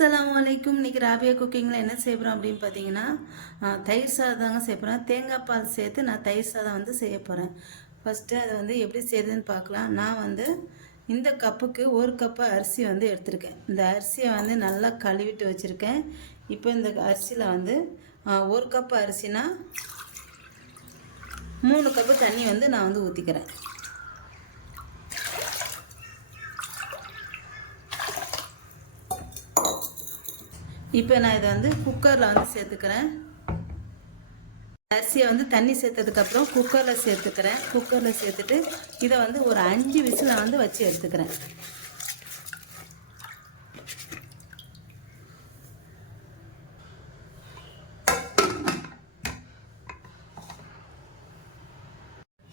அஸ்லாம் வலைக்கும் இன்றைக்கி ராபியா குக்கிங்கில் என்ன செய்கிறோம் அப்படின்னு பார்த்தீங்கன்னா தயிர் சாதம் தாங்க செய்ய போகிறேன் தேங்காய் பால் சேர்த்து நான் தயிர் சாதம் வந்து செய்ய போகிறேன் ஃபஸ்ட்டு அதை வந்து எப்படி செய்யுதுன்னு பார்க்கலாம் நான் வந்து இந்த கப்புக்கு ஒரு கப்பு அரிசி வந்து எடுத்திருக்கேன். இந்த அரிசியை வந்து நல்லா கழுவிட்டு வச்சுருக்கேன். இப்போ இந்த அரிசியில் வந்து ஒரு கப்பு அரிசினா மூணு கப்பு தண்ணி வந்து நான் வந்து ஊற்றிக்கிறேன் இப்போ நான் இதை வந்து குக்கரில் வந்து சேர்த்துக்கிறேன். அரிசியை வந்து தண்ணி சேர்த்ததுக்கப்புறம் குக்கரில் சேர்த்துக்கிறேன். குக்கரில் சேர்த்துட்டு இதை வந்து ஒரு அஞ்சு விசில் நான் வந்து வச்சு எடுத்துக்கிறேன்.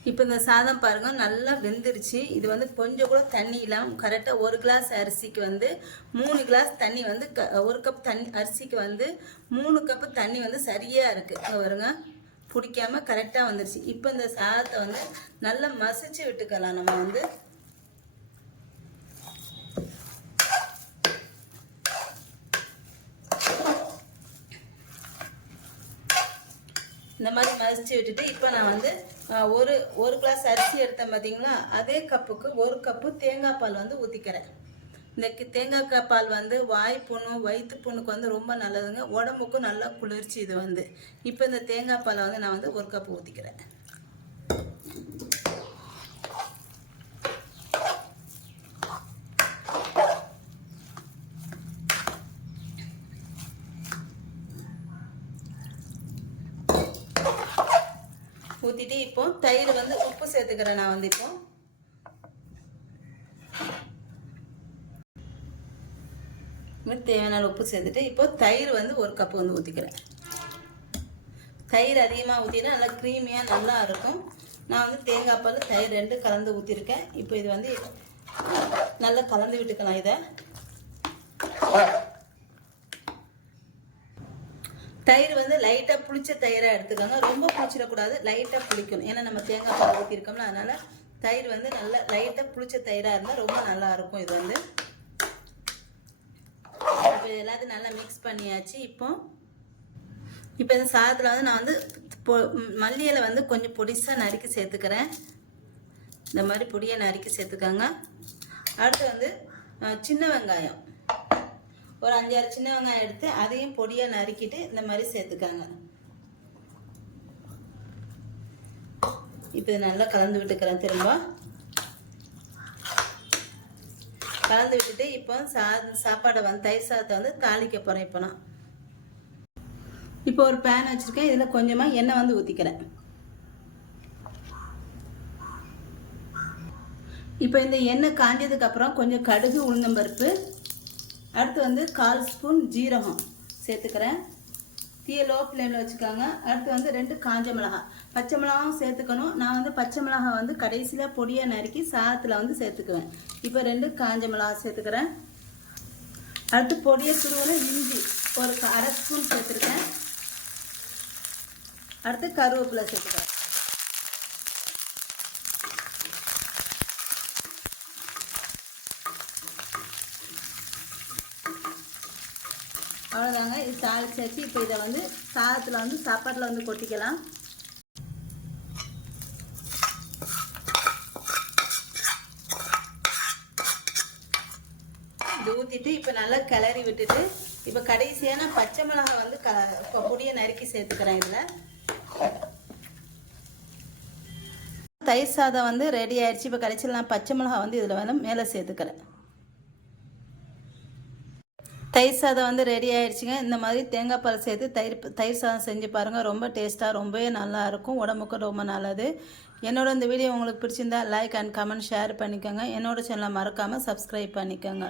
இப்போ இந்த சாதம் பாருங்க நல்லா வெந்துருச்சு. இது வந்து கொஞ்சம் கூட தண்ணி இல்லாமல் கரெக்டாக ஒரு கிளாஸ் அரிசிக்கு வந்து மூணு கிளாஸ் தண்ணி வந்து க ஒரு கப் தண்ணி அரிசிக்கு வந்து மூணு கப்பு தண்ணி வந்து சரியாக இருக்குது வருங்க பிடிக்காம கரெக்டாக வந்துருச்சு. இப்போ இந்த சாதத்தை வந்து நல்லா மசிச்சு விட்டுக்கலாம். நம்ம வந்து இந்த மாதிரி மதித்து விட்டுட்டு இப்போ நான் வந்து ஒரு ஒரு கிளாஸ் அரிசி எடுத்தேன் பார்த்தீங்களா அதே கப்புக்கு ஒரு கப்பு தேங்காய் பால் வந்து ஊற்றிக்கிறேன் இந்த தேங்காய் பால் வந்து வாய் புண்ணு வயிற்று புண்ணுக்கு வந்து ரொம்ப நல்லதுங்க. உடம்புக்கும் நல்லா குளிர்ச்சி இது வந்து. இப்போ இந்த தேங்காய் பாலை வந்து நான் வந்து ஒரு கப்பு ஊற்றிக்கிறேன் ஊற்றிட்டு இப்போ தயிர் வந்து உப்பு சேர்த்துக்கிறேன் நான் வந்து இப்போ. தேவையான உப்பு சேர்த்துட்டு இப்போ தயிர் வந்து ஒரு கப்பு வந்து ஊற்றிக்கிறேன் தயிர் அதிகமாக ஊற்றினா நல்லா க்ரீமியாக நல்லா இருக்கும். நான் வந்து தேங்காய் பால் தயிர் ரெண்டு கலந்து ஊற்றிருக்கேன் இப்போ இது வந்து நல்லா கலந்து விட்டுக்கலாம் இதை. தயிர் வந்து லைட்டாக புளிச்ச தயிராக எடுத்துக்கோங்க. ரொம்ப புளிச்சிடக்கூடாது லைட்டாக புளிக்கணும். ஏன்னா நம்ம தேங்காய் பால் ஊற்றிருக்கோம்ல அதனால் தயிர் வந்து நல்லா லைட்டாக புளிச்ச தயிராக இருந்தால் ரொம்ப நல்லா இருக்கும் இது வந்து. இப்போ எல்லாத்தையும் நல்லா மிக்ஸ் பண்ணியாச்சு. இப்போ இப்போ இந்த சாதத்தில் வந்து நான் வந்து பொ மல்லியில் வந்து கொஞ்சம் பொடிசாக நறுக்கி சேர்த்துக்கிறேன். இந்த மாதிரி பொடியை நறுக்கி சேர்த்துக்கோங்க. அடுத்து வந்து சின்ன வெங்காயம். ஒரு அஞ்சாறு சின்ன வெங்காயம் எடுத்து அதையும் பொடியாக நறுக்கிட்டு இந்த மாதிரி சேர்த்துக்காங்க. இப்போ நல்லா கலந்து விட்டுக்கிறேன் திரும்ப. கலந்து விட்டுட்டு இப்போ சா சாப்பாடை வந்து தயிர் சாதத்தை வந்து தாளிக்க போகிறேன் இப்போ நான். இப்போ ஒரு பேன் வச்சுருக்கேன் இதில் கொஞ்சமாக எண்ணெய் வந்து ஊற்றிக்கிறேன் இப்போ இந்த எண்ணெய் காஞ்சதுக்கப்புறம் கொஞ்சம் கடுகு உளுந்தம்பருப்பு அடுத்து வந்து கால் ஸ்பூன் ஜீரகம் சேர்த்துக்கிறேன். தீயை லோ ஃப்ளேமில் வச்சுக்கோங்க. அடுத்து வந்து ரெண்டு காஞ்ச மிளகா பச்சை மிளகாவும் சேர்த்துக்கணும். நான் வந்து பச்சை மிளகா வந்து கடைசியில் பொடியாக நறுக்கி சாதத்தில் வந்து சேர்த்துக்குவேன். இப்போ ரெண்டு காஞ்ச மிளகா சேர்த்துக்கிறேன். அடுத்து பொடியை துருவன இஞ்சி ஒரு அரை ஸ்பூன் சேர்த்துருக்கேன். அடுத்து கருவேப்பிலை சேர்த்துக்கிறேன். அவ்வளோதாங்க இது தாளிச்சாச்சு இப்போ இதை வந்து சாதத்தில் வந்து சாப்பாட்டில் வந்து கொட்டிக்கலாம். இது ஊற்றிட்டு இப்போ நல்லா கிளறி விட்டுட்டு இப்போ கடைசியான பச்சை மிளகாய் வந்து க பொடியை நறுக்கி சேர்த்துக்கிறேன் இதில். தயிர் சாதம் வந்து ரெடி ஆயிடுச்சு. இப்போ கடைசியில் நான் பச்சை மிளகாய் வந்து இதில் வந்து மேலே சேர்த்துக்கிறேன். தயிர் சாதம் வந்து ரெடி ஆயிடுச்சுங்க. இந்த மாதிரி தேங்காய் பால் சேர்த்து தயிர் தயிர் சாதம் செஞ்சு பாருங்கள் ரொம்ப டேஸ்ட்டாக ரொம்பவே நல்லா இருக்கும். உடம்புக்கும் ரொம்ப நல்லது. என்னோட இந்த வீடியோ உங்களுக்கு பிடிச்சிருந்தா லைக் அண்ட் கமெண்ட் ஷேர் பண்ணிக்கோங்க. என்னோட சேனலை மறக்காமல் சப்ஸ்கிரைப் பண்ணிக்கோங்க.